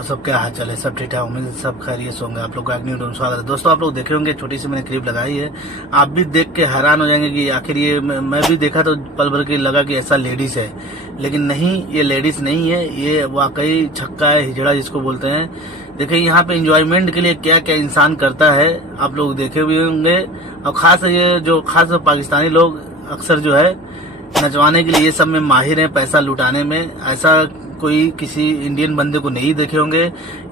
और सब क्या हाल चाल है? सब ठीक ठाक, उम्मीद है सब खैरियत से होंगे। आप लोग का एक न्यू वीडियो में स्वागत है। दोस्तों आप लोग देखे होंगे, छोटी सी मैंने क्लिप लगाई है, आप भी देख के हैरान हो जाएंगे कि आखिर ये मैं भी देखा तो पल भर के लगा कि ऐसा लेडीज है, लेकिन नहीं, ये लेडीज नहीं है, ये वाकई छक्का है, हिजड़ा जिसको बोलते हैं। देखिए यहाँ पे एंजॉयमेंट के लिए क्या क्या इंसान करता है, आप लोग देखे भी होंगे। और खास ये जो खास पाकिस्तानी लोग अक्सर जो है नचवाने के लिए ये सब में माहिर हैं, पैसा लुटाने में। ऐसा कोई किसी इंडियन बंदे को नहीं देखे होंगे।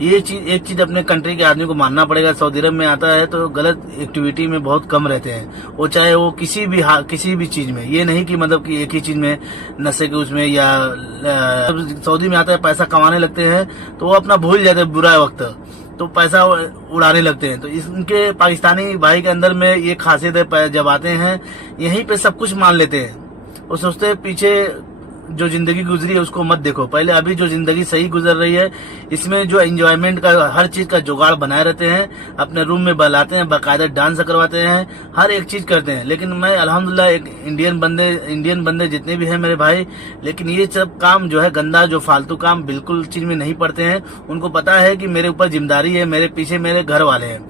ये चीज, एक चीज अपने कंट्री के आदमी को मानना पड़ेगा, सऊदी अरब में आता है तो गलत एक्टिविटी में बहुत कम रहते हैं, वो चाहे वो किसी भी चीज में। ये नहीं कि मतलब कि एक ही चीज में, नशे के उसमें या सऊदी में आता है पैसा कमाने लगते हैं तो वो अपना भूल जाते हैं बुरा वक्त, तो पैसा उड़ाने लगते हैं। तो इनके पाकिस्तानी भाई के अंदर में ये खासियत है, जब आते हैं यहीं पे सब कुछ मान लेते हैं। वो सोचते हैं पीछे जो जिंदगी गुजरी है उसको मत देखो, पहले अभी जो जिंदगी सही गुजर रही है इसमें जो एंजॉयमेंट का हर चीज का जुगाड़ बनाए रहते हैं। अपने रूम में बुलाते हैं, बाकायदा डांस करवाते हैं, हर एक चीज करते हैं। लेकिन मैं अल्हम्दुलिल्लाह एक इंडियन बंदे जितने भी हैं मेरे भाई, लेकिन ये सब काम जो है गंदा, जो फालतू काम बिल्कुल चीज में नहीं पड़ते हैं। उनको पता है कि मेरे ऊपर जिम्मेदारी है, मेरे पीछे मेरे घर वाले हैं,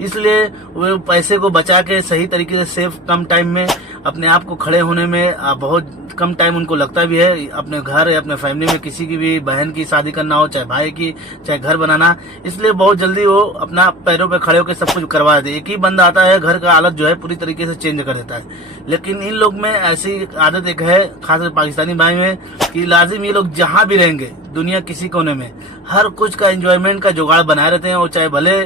इसलिए वो पैसे को बचा के सही तरीके से सेफ कम टाइम में अपने आप को खड़े होने में बहुत कम टाइम उनको लगता भी है। अपने घर या अपने फैमिली में किसी की भी बहन की शादी करना हो, चाहे भाई की, चाहे घर बनाना, इसलिए बहुत जल्दी वो अपना पैरों पे खड़े होकर सब कुछ करवा देते। एक ही बंदा आता है, घर का हालत जो है पूरी तरीके से चेंज कर देता है। लेकिन इन लोग में ऐसी आदत एक है, खासकर पाकिस्तानी भाई में, कि लाजिम ये लोग जहां भी रहेंगे दुनिया किसी कोने में, हर कुछ का एंजॉयमेंट का जुगाड़ बनाए रहते हैं। वो चाहे भले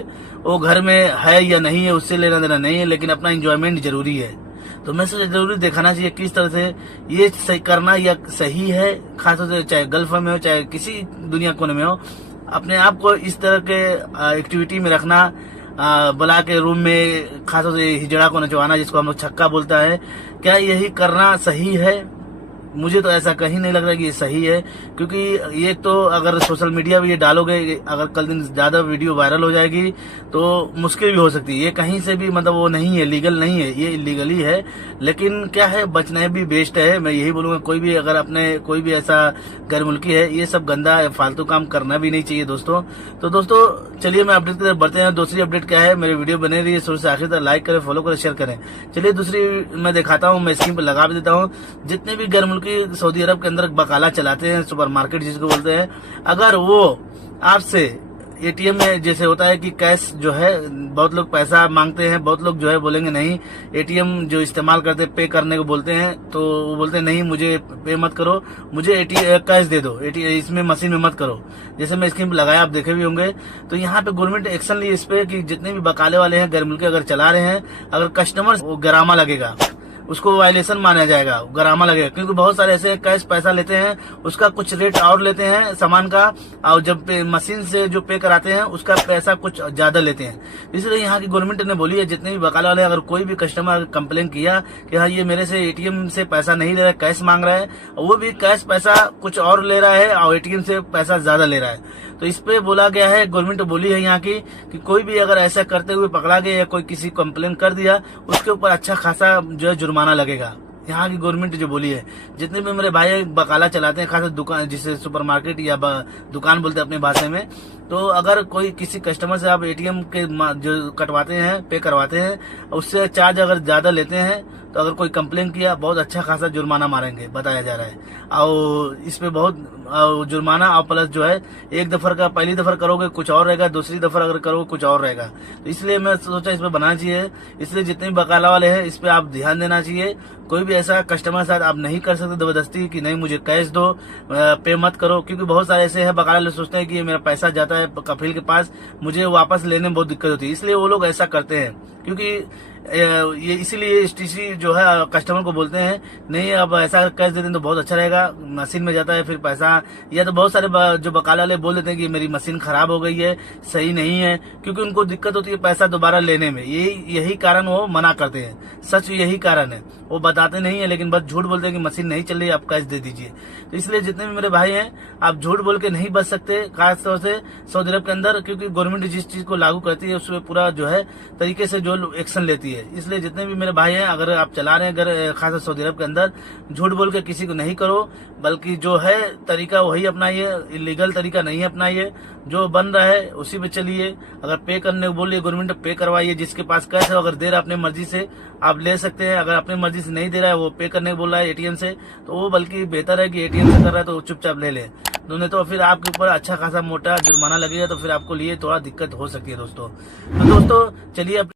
वो घर में है या नहीं है, उससे लेना देना नहीं है, लेकिन अपना एंजॉयमेंट जरूरी है। तो मैं सोचा जरूरी दिखाना चाहिए किस तरह से ये सही करना या सही है। खासतौर से चाहे गल्फ में हो, चाहे किसी दुनिया कोने में हो, अपने आप को इस तरह के एक्टिविटी में रखना, बुला के रूम में खासतौर से हिजड़ा को नचवाना, जिसको हम लोग छक्का बोलता है, क्या यही करना सही है? मुझे तो ऐसा कहीं नहीं लग रहा कि ये सही है, क्योंकि ये तो अगर सोशल मीडिया पे ये डालोगे, अगर कल दिन ज्यादा वीडियो वायरल हो जाएगी तो मुश्किल भी हो सकती है। ये कहीं से भी मतलब वो नहीं है, लीगल नहीं है, ये इलीगली है। लेकिन क्या है, बचना भी बेस्ट है। मैं यही बोलूंगा, कोई भी अगर अपने कोई भी ऐसा गैर मुल्की है, ये सब गंदा फालतू काम करना भी नहीं चाहिए दोस्तों। तो दोस्तों चलिए मैं अपडेट की तरफ बढ़ते हैं। दूसरी अपडेट क्या है, मेरे वीडियो बने रही है शुरू से आखिर तक, लाइक करें, फॉलो करें, शेयर करें। चलिए दूसरी मैं दिखाता हूँ, मैं स्क्रीन पर लगा भी देता हूँ। जितने भी गैर मुल्की सऊदी अरब के अंदर बकाला चलाते हैं, सुपरमार्केट जिसको बोलते हैं, अगर वो आपसे एटीएम में जैसे होता है कि कैश जो है, बहुत लोग पैसा मांगते हैं, बहुत लोग जो है बोलेंगे नहीं, एटीएम जो इस्तेमाल करते पे करने को बोलते हैं, तो वो बोलते हैं नहीं मुझे पे मत करो, मुझे एटीएम कैश दे दो, इसमें मशीन में मत करो। जैसे मैं स्कीम लगाया, आप देखे भी होंगे। तो यहाँ पे गवर्नमेंट एक्शन ली इस पे कि जितने भी बकाले वाले हैं गैर मुल्की अगर चला रहे हैं, अगर कस्टमर वो गरामा लगेगा, उसको वायलेशन माना जाएगा, गरामा लगेगा। क्योंकि बहुत सारे ऐसे कैश पैसा लेते हैं, उसका कुछ रेट और लेते हैं सामान का, और जब मशीन से जो पे कराते हैं उसका पैसा कुछ ज्यादा लेते हैं। इसलिए यहाँ की गवर्नमेंट ने बोली है, जितने भी बकाला वाले, अगर कोई भी कस्टमर कंप्लेन किया कि हाँ ये मेरे से एटीएम से पैसा नहीं ले रहा है, कैश मांग रहा है, वो भी कैश पैसा कुछ और ले रहा है और एटीएम से पैसा ज्यादा ले रहा है, तो इस पे बोला गया है, गवर्नमेंट बोली है यहाँ की, कि कोई भी अगर ऐसा करते हुए पकड़ा गया या कोई किसी कंप्लेन कर दिया, उसके ऊपर अच्छा खासा जो है जुर्माना लगेगा। यहाँ की गवर्नमेंट जो बोली है, जितने भी मेरे भाई बकाला चलाते हैं, खास दुकान जिसे सुपरमार्केट या दुकान बोलते हैं अपनी भाषा में, तो अगर कोई किसी कस्टमर से आप एटीएम के जो कटवाते हैं, पे करवाते हैं, उससे चार्ज अगर ज्यादा लेते हैं, तो अगर कोई कंप्लेन किया, बहुत अच्छा खासा जुर्माना मारेंगे, बताया जा रहा है। और इस पे बहुत जुर्माना, और प्लस जो है एक दफा का, पहली दफा करोगे कुछ और रहेगा, दूसरी दफा अगर करोगे कुछ और रहेगा। तो इसलिए मैं सोचा इस पे बनाना चाहिए। इसलिए जितने भी बकाला वाले हैं इस पे आप ध्यान देना चाहिए। कोई भी ऐसा कस्टमर साथ आप नहीं कर सकते जबरदस्ती कि नहीं मुझे कैश दो, पे मत करो। क्योंकि बहुत सारे ऐसे हैं बकाला लोग, सोचते हैं कि ये मेरा पैसा जाता है कफील के पास, मुझे वापस लेने में बहुत दिक्कत होती है, इसलिए वो लोग ऐसा करते हैं। क्योंकि ये इसीलिए स्टीसी जो है कस्टमर को बोलते हैं नहीं अब ऐसा कैश दे दें तो बहुत अच्छा रहेगा, मशीन में जाता है फिर पैसा। या तो बहुत सारे जो बकाला वाले बोल देते हैं कि मेरी मशीन खराब हो गई है, सही नहीं है, क्योंकि उनको दिक्कत होती है पैसा दोबारा लेने में। यही कारण वो मना करते हैं, सच यही कारण है। वो बताते नहीं है, लेकिन बस झूठ बोलते हैं कि मशीन नहीं चल रही, आप कैश दे दीजिए। तो इसलिए जितने भी मेरे भाई हैं, आप झूठ बोल के नहीं बच सकते, खासतौर से सऊदी अरब के अंदर, क्योंकि गवर्नमेंट जिस चीज को लागू करती है उसमें पूरा जो है तरीके से जो एक्शन लेती है। सकती है। इसलिए जितने भी मेरे भाई हैं, अगर आप चला रहे हैं अगर खासा सऊदी अरब के अंदर, झूठ बोल के किसी को नहीं करो, बल्कि जो है तरीका वही अपनाइए, इलीगल तरीका नहीं अपनाइए। जो बन रहा है उसी पे चलिए। अगर पे करने को बोलिए गवर्नमेंट, पे करवाइए। जिसके पास कैश है अगर दे रहा है अपनी मर्जी से आप ले सकते हैं। अगर अपनी मर्जी से नहीं दे रहा है, वो पे करने को बोल रहा है एटीएम से, तो वो बल्कि बेहतर है कि एटीएम से कर रहा है तो चुपचाप ले ले। नहीं तो फिर आपके ऊपर अच्छा खासा मोटा जुर्माना लगेगा, तो फिर आपको लिए थोड़ा दिक्कत हो सकती है दोस्तों। तो दोस्तों चलिए